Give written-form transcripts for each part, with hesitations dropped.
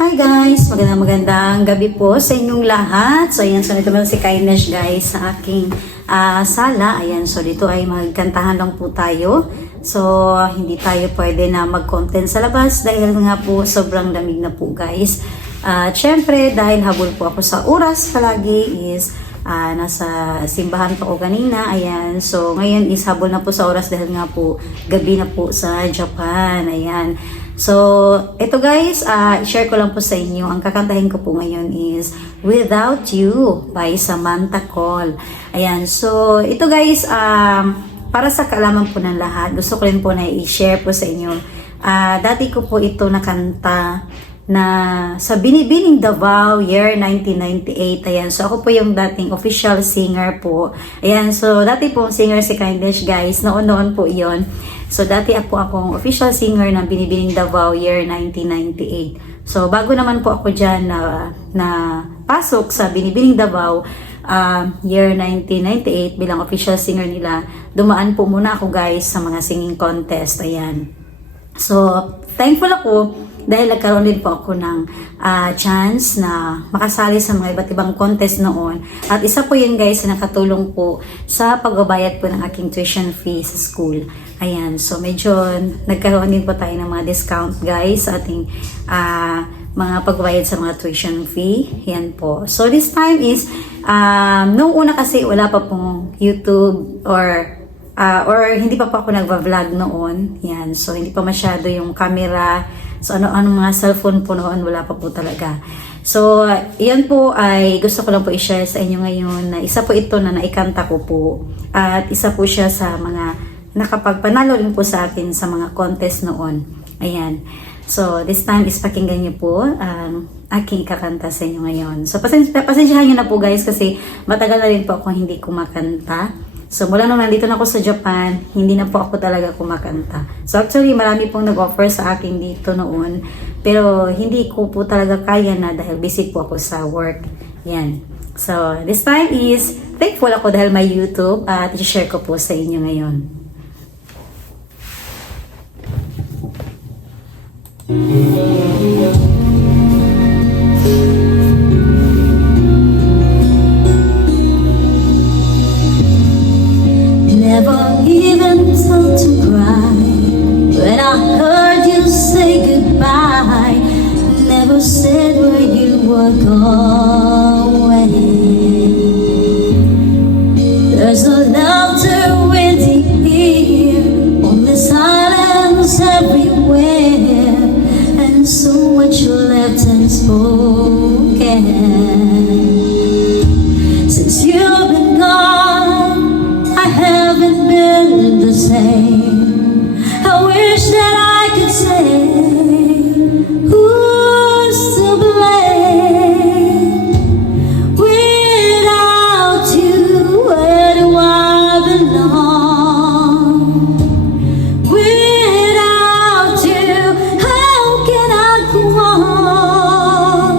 Hi guys! Magandang gabi po sa inyong lahat. So ayan, so dito naman si Kindness guys sa aking sala. Ayan, so dito ay magkantahan lang po tayo. So hindi tayo pwede na mag-content sa labas dahil nga po sobrang lamig na po guys. At syempre dahil habol po ako sa oras palagi is nasa simbahan pa ko kanina. Ayan, so ngayon is habol na po sa oras dahil nga po gabi na po sa Japan. Ayan. So, ito guys, share ko lang po sa inyo. Ang kakantahin ko po ngayon is Without You by Samantha Cole. Ayan, so ito guys, para sa kaalaman po ng lahat, gusto ko rin po na i-share po sa inyo. Dati ko po ito nakanta na sa Binibining Davao, year 1998. Ayan, so ako po yung dating official singer po. Ayan, so dati po singer si Kindness guys, noon po iyon. So dati po akong official singer ng Binibining Davao, year 1998. So bago naman po ako dyan na pasok sa Binibining Davao, year 1998 bilang official singer nila, dumaan po muna ako guys sa mga singing contest. Ayan. So thankful ako dahil nagkaroon din po ako ng chance na makasali sa mga iba't ibang contest noon. At isa po yun guys na nakatulong po sa pagbabayad po ng aking tuition fee sa school. Ayan, so medyo nagkaroon din po tayo ng mga discount guys sa ating mga pagbabayad sa mga tuition fee. Yan po. So this time is, noong una kasi wala pa pong YouTube or hindi pa po ako nagva-vlog noon. Yan, so hindi pa masyado yung camera. So ano mga cellphone po noon, wala pa po talaga. So yan po ay gusto ko lang po i-share sa inyo ngayon na isa po ito na naikanta ko po. At isa po siya sa mga nakapagpanalo rin po sa akin sa mga contest noon. Ayan. So this time is pakinggan niyo po ang aking kakanta sa inyo ngayon. So pasensyahan niyo na po guys kasi matagal na rin po ako hindi kumakanta. So mula nung nandito na ako sa Japan, hindi na po ako talaga kumakanta. So actually marami pong nag-offer sa akin dito noon, pero hindi ko po talaga kaya na dahil busy po ako sa work. Yan. So this time is thankful ako dahil may YouTube at i-share ko po sa inyo ngayon. Never even thought to cry when I heard you say goodbye. Never said where you were going. There's no laughter in the air, only silence everywhere, and so much left unspoken. Since you've been gone, I haven't been the same. I wish that I could say who's to blame. Without you, where do I belong? Without you, how can I go on?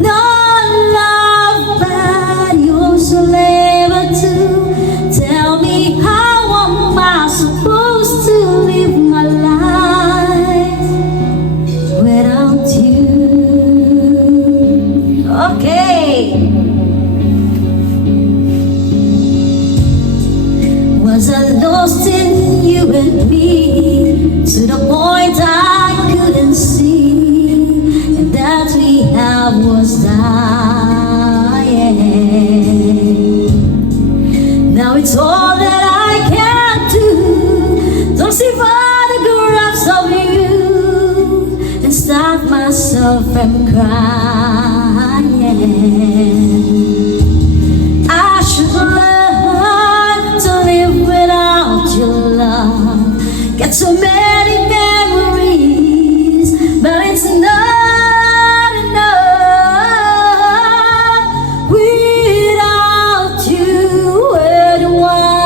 Not love, but you're so labor too. Tell me, how am I supposed to live my life without you? Okay. Was I lost in you and me to the point I couldn't see, and that we have was dying. Now it's all that I can do. Don't see photographs of you and stop myself from crying. I should learn to live without your love. Got so many memories, but it's not enough without you. Where do I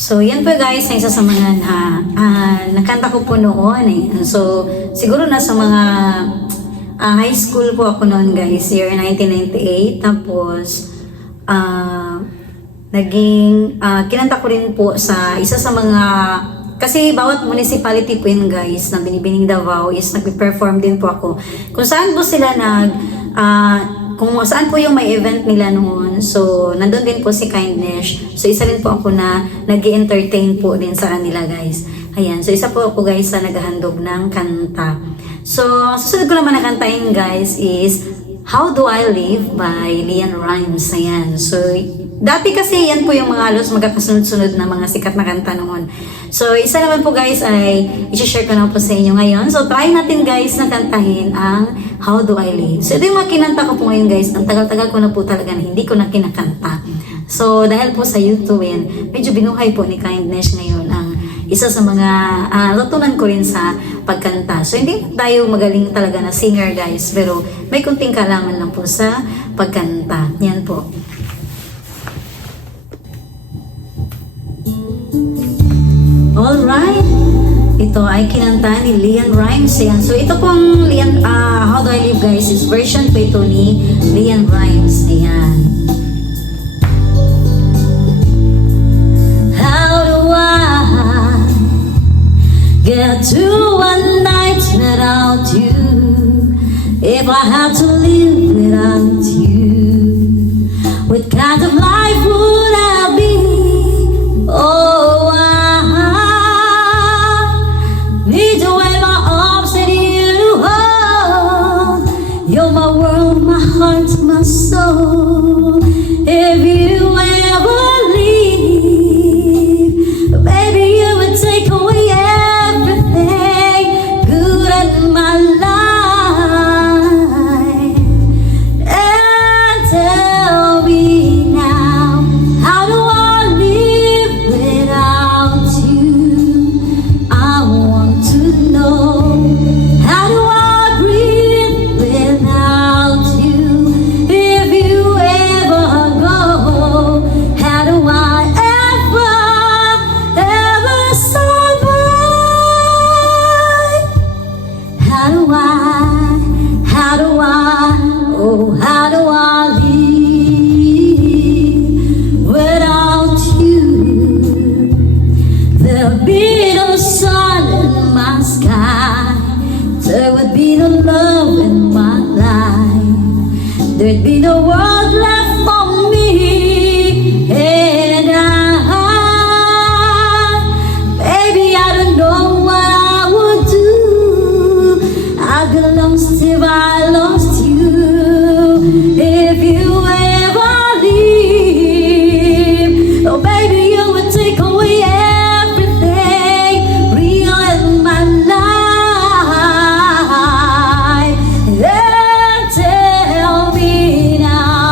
So, yan po guys, ang isa sa mga nakanta ko po noon eh. So, siguro nasa mga high school po ako noon guys, year 1998. Tapos, kinanta ko rin po sa isa sa mga, kasi bawat municipality po yun guys, na Binibining Davao is nag-perform din po ako. Kung saan po sila kung saan po yung may event nila noon. So, nandun din po si Kindness. So, isa rin po ako na nag-entertain po din sa kanila, guys. Ayan. So, isa po ako, guys, na naghahandog ng kanta. So, susunod ko naman na kantahin, guys, is How Do I Live by Lian Rhymes. Ayan. So, dati kasi yan po yung mga halos magkakasunod-sunod na mga sikat na kanta noon. So, isa naman po guys ay i-share ko na po sa inyo ngayon. So, try natin guys na kantahin ang How Do I Live. So, ito yung mga kinanta ko po ngayon guys. Ang tagal-tagal ko na po talaga na hindi ko na kinakanta. So, dahil po sa YouTube yan, medyo binuhay po ni Kindness ngayon ang isa sa mga natutunan ko rin sa pagkanta. So, hindi tayo magaling talaga na singer guys. Pero may kunting kalaman lang po sa pagkanta. Yan po. Alright. Ito ay kinanta ni Lian Rhymes. Yan. So, ito pong How Do I Live guys is version po ito ni Lian Rhymes. Ayan. How do I get through one night without you? If I had to live without you, what kind of life would I be? Oh, need to wave my arms and you to hold. You're my world, my heart, my soul. If you ever leave, baby, you would take away everything good in my life. And tell me now, how do I live without you? I want to know, how do I breathe without you? If you ever go, how do I ever survive? How do I live without you? There'll be no sun in my sky. There would be no love in my life. There'd be no world left for me. And baby, I don't know what I would do. I'd be lost if I lost you. If you ever leave, oh baby, you would take away everything real in my life. And tell me now,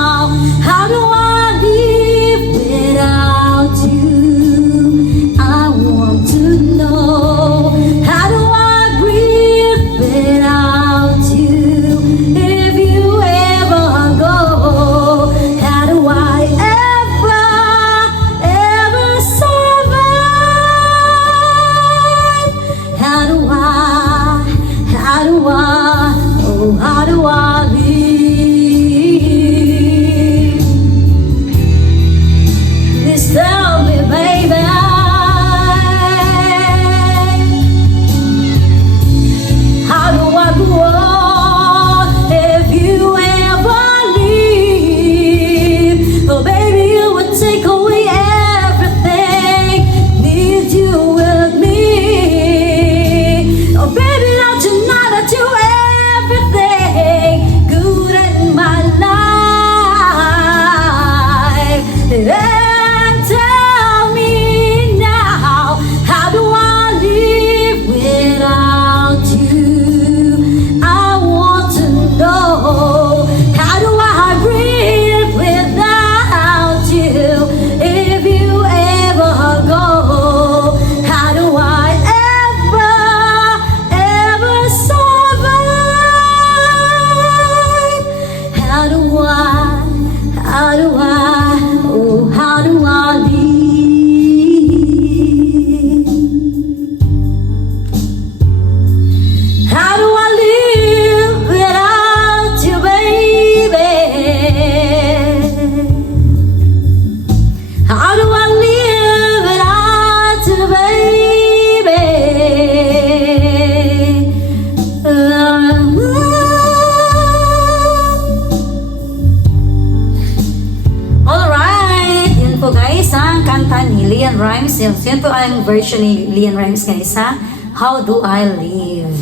Rhymes. Yan po ang version ni Leon Rhymes guys sa How Do I Live.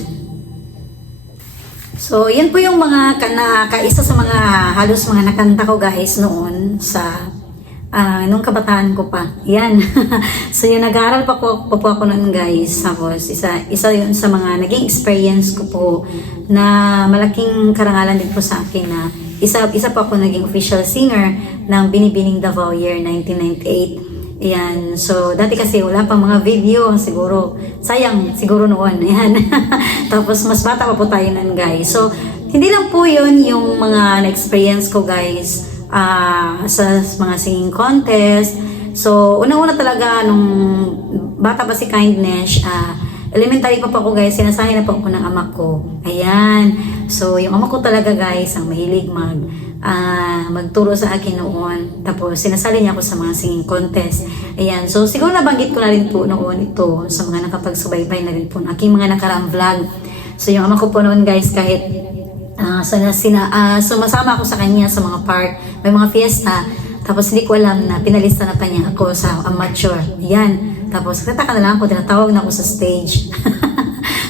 So, yan po yung mga kaisa sa mga halos mga nakanta ko guys noon sa nung kabataan ko pa. Yan. So, yung nag-aaral pa po ako noon guys. Tapos, isa yun sa mga naging experience ko po na malaking karangalan din po sa akin na isa po ako naging official singer ng Binibining Davao year 1998. Ayan. So, dati kasi wala pang mga video. Siguro, sayang siguro noon. Ayan. Tapos, mas bata pa po tayo nun guys. So, hindi lang po yun yung mga na-experience ko guys sa mga singing contest. So, unang-una talaga nung bata pa si Kindness, elementary pa po ako guys, sinasanay na po ako ng ama ko. Ayan. So, yung ama ko talaga guys, ang mahilig magturo sa akin noon. Tapos, sinasali niya ako sa mga singing contest. Ayan. So, siguro nabanggit ko na rin po noon ito sa mga nakapagsubaybay na rin po ng aking mga nakaraang vlog. So, yung ama ko po noon guys, kahit sumasama ako sa kanya sa mga park, may mga fiesta, tapos hindi ko alam na pinalista na pa niya ako sa amateur. Ayan. Tapos, kataka na lang ako, tinatawag na ako sa stage.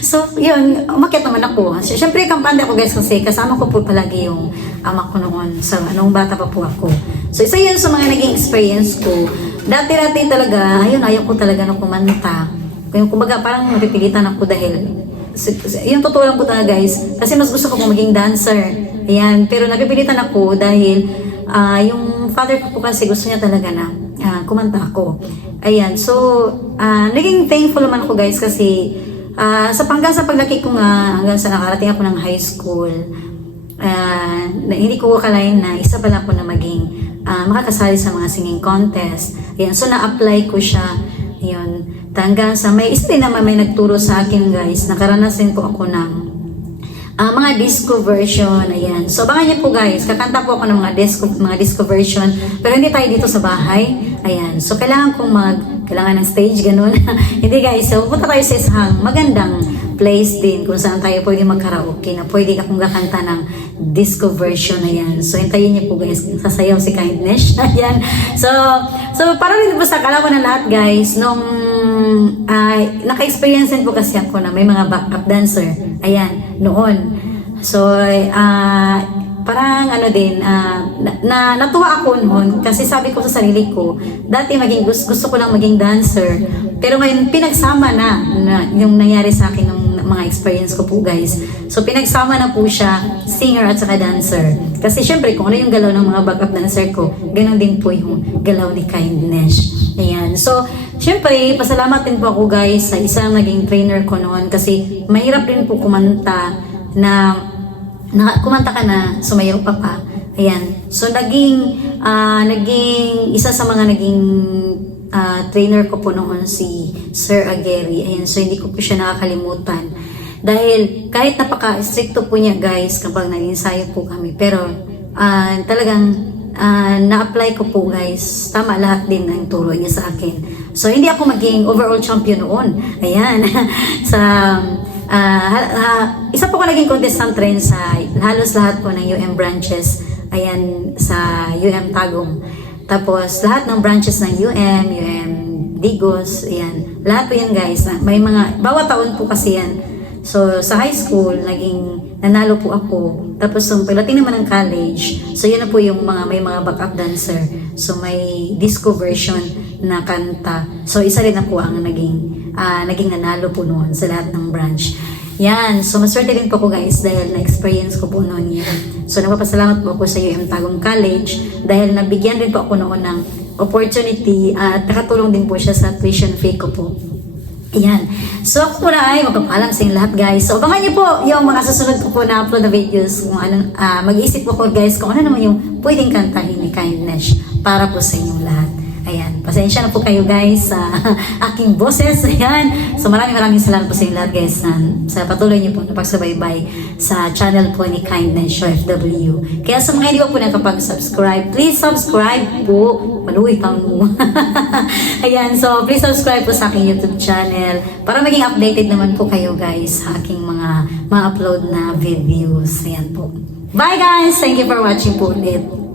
So, yun, umakyat naman ako. Siyempre, kampante ako guys kasi kasama ko po palagi yung ama ko noon sa anong bata pa po ako. So, isa yun sa mga naging experience ko. Dati-dati talaga, ayaw ko talaga na kumanta. Kumbaga, parang napipilitan ako dahil yung totoo lang po talaga guys, kasi mas gusto ko maging dancer. Ayan, pero napipilitan ako dahil yung father ko po kasi gusto niya talaga na kumanta ako. Ayan, so naging thankful naman ako guys kasi sa paglaki ko nga hanggang sa nakarating ako ng high school, hindi ko akalain na isa pala ako na maging makakasali sa mga singing contest. Ayan, so na-apply ko siya. Ayan, hanggang sa may isa din naman may nagturo sa akin guys, nakaranasin po ako ng mga disco version. Ayan, so abangan niyo po guys, kakanta po ako ng mga disco version, pero hindi tayo dito sa bahay. Ayan, so kailangan ng stage, ganun. Hindi guys, so pupunta tayo sa isang magandang place din kung saan tayo pwede magkaraoke na pwede akong kakanta ng disco version. Ayan, so hintayin niyo po guys, sasayaw si Kindness. Ayan, so para rin po sa kalaban ng lahat guys, nung naka-experience din po kasi ako na may mga backup dancer. Ayan, noon. So, parang natuwa ako noon kasi sabi ko sa sarili ko, dati gusto ko lang maging dancer, pero ngayon pinagsama na yung nangyari sa akin ng mga experience ko po guys. So pinagsama na po siya, singer at saka dancer. Kasi syempre kung ano yung galaw ng mga backup dancer ko, ganun din po yung galaw ni Kindness. Ayan. So syempre pasalamat din po ako guys sa isang naging trainer ko noon kasi mahirap rin po kumanta kumanta ka na, sumayaw pa. Ayan. So, naging isa sa mga naging trainer ko po noon si Sir Aguirre. Ayan. So, hindi ko po siya nakakalimutan. Dahil kahit napaka-stricto po niya guys kapag nag-ensayo po kami. Pero, talagang na-apply ko po guys. Tama lahat din ang turo niya sa akin. So, hindi ako maging overall champion noon. Ayan. Isa po ko naging contestant rin sa halos lahat po ng UM branches. Ayan, sa UM Tagum. Tapos, lahat ng branches ng UM Digos, ayan. Lahat po yan guys. May bawat taon po kasi yan. So, sa high school, nanalo po ako. Tapos, pagdating naman ng college, so yan na po yung may mga backup dancer. So, may disco version na kanta. So, isa rin na po ang naging nanalo po noon sa lahat ng branch. Yan. So, maswerte din po ko guys dahil na-experience ko po noon yan. So, nagpapasalamat po ako sa UM Tagum College dahil nabigyan rin po ako noon ng opportunity at nakatulong din po siya sa tuition fee ko po. Ayan. So, ako po na ay magpapaalam sa inyo lahat guys. So, abangan niyo po yung mga susunod ko po na upload na videos kung anong, mag-iisip po ko guys kung ano naman yung pwedeng kantahin ni Kindness para po sa inyong lahat. Ayan, pasensya na po kayo guys sa aking boses. Ayan. So maraming salamat po sa inyo lahat guys sa patuloy niyo po na pagsubaybay sa channel po ni Kindness OFW. Kaya sa mga hindi po nakapag-subscribe, please subscribe po. Maluwi kang mo. Ayan, so please subscribe po sa aking YouTube channel para maging updated naman po kayo guys sa aking mga upload na videos. Ayan po. Bye guys! Thank you for watching po ulit.